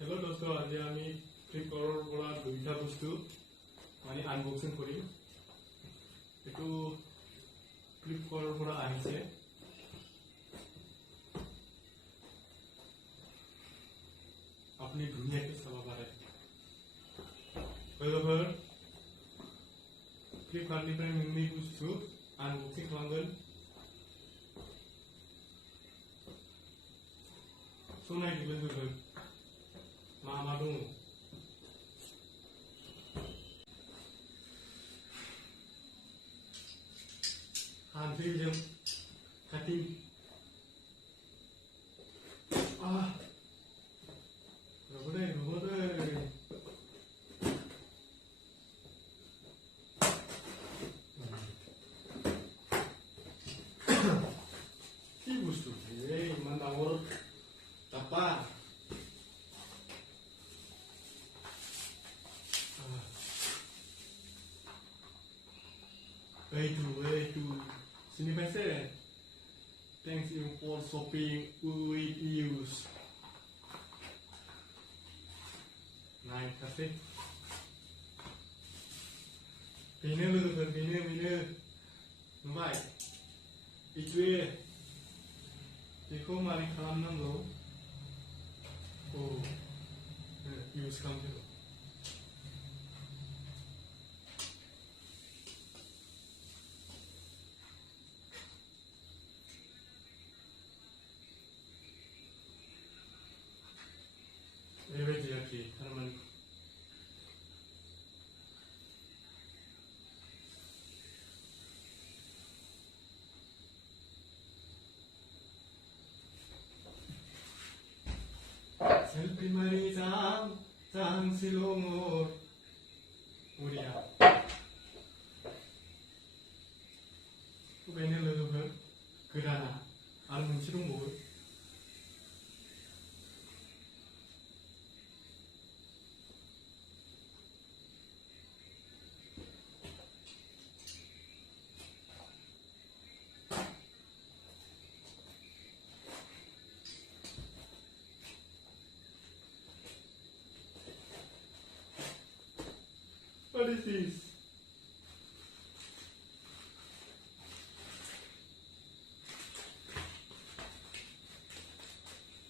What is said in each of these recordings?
Hello दोस्तों, आज আমি ফ্লিপকাৰ্টৰ পৰা দুইটা বস্তু মানে আনবক্সিং কৰিম। এইটো ফ্লিপকাৰ্টৰ পৰা আহিছে। আপুনি ধুনীয়াকৈ চাব পাৰে। ফ্লিপকাৰ্টनिफ्राय मोननै बुस्थु आनबक्सिं खालामगोन। नायदो लोगोफोर मा मा दङ। हानफैजों काटिं रबोदै কি বস্তু এই ইমান ডাঙৰ টাপা এইটো চিনি পাইছে? Thanks you for shopping with use নাই আছে बेनो लोगोफोर बेनो नुबाय बेखौ मारै खालामनांगौ इउज खालामनांगौ। बेबायदि आरोखि थारमाने Selfie jang silongor uria बेनो लोगोफोर गोदाना आरो मोनसे दंबावो। What is this?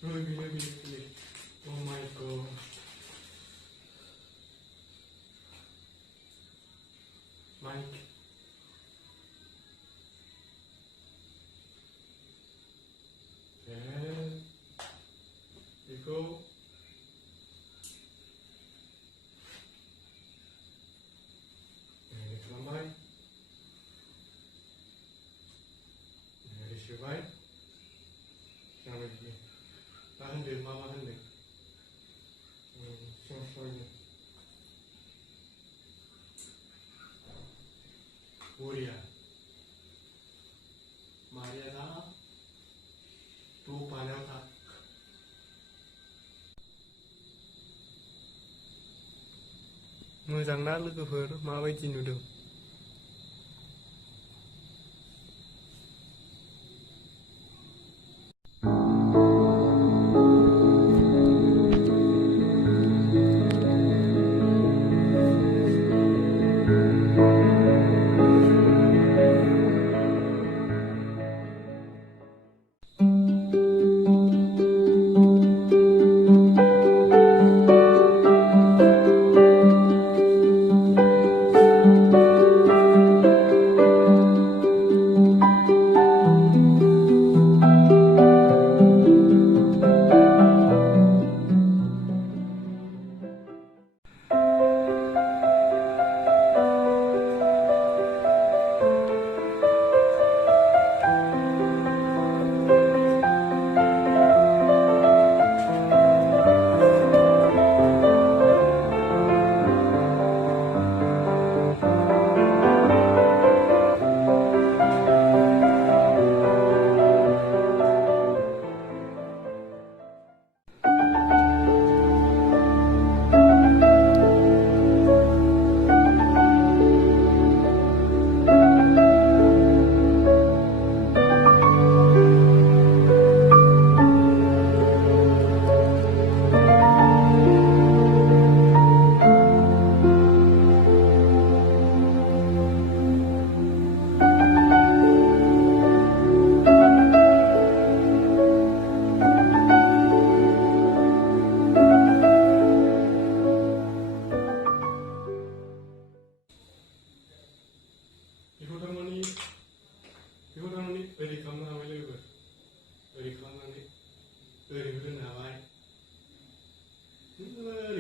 Really. Oh my god. Mike. There you go. Lambai. There is your right. Jangan lagi. Tahan deh, mama tahan deh. Sorry. Uria. Maria dah. Tu panel tak. मोजांना लोगोफोर माबायदि नुदों?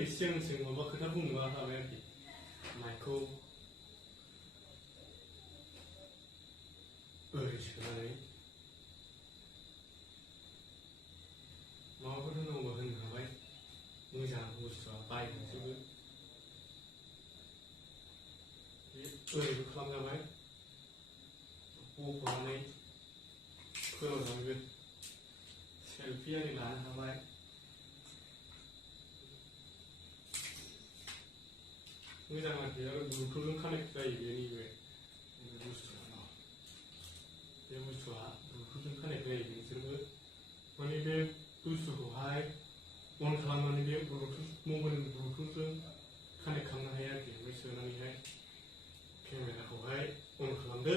सिगांसिं माबा खोथा बुंनोबा हाबाय आरोखि माइकखौ ओरै सोनानै माबाफोर होनांगौबा होनो हाबाय मोजां बुस्थुआ बायनानैसोबो ओरैबो खालामजाबाय बख'नानै फोरावजाबायबो सेलफि आरि लानो हाबाय मोजां आरोखि आरो ब्लुटुथजों कानेक्ट जायो बे बुस्थुआ ब्लुटुथजों कानेक्ट जायो नोंसोरबो माने बे बुस्थुखौहाय अन खालामनानै बे मबाइल ब्लुटुथजों कानेक्ट खालामनो हायो आरोखि ओमफ्राय सोनानैहाय केमेराखौहाय अन खालामदो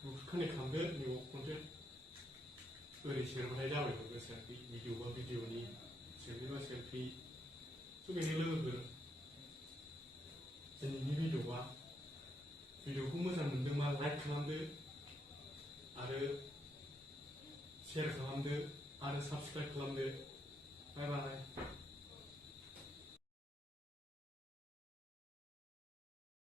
ब्लुटुथ कानेक्ट खालामदो बेयाव खनसे ओरै सेरबाथाय जाबाय बे सेलफि भिडिअ बा भिडिअनि सेलफि बा सेलफि स' बेनि लोगोफोर दिनैनि भिडिअखौ मोजां मोनदोंबा लाइक खालामदो आरो शेयार खालामदो आरो साबस्क्राइब खालामदो बाय बाय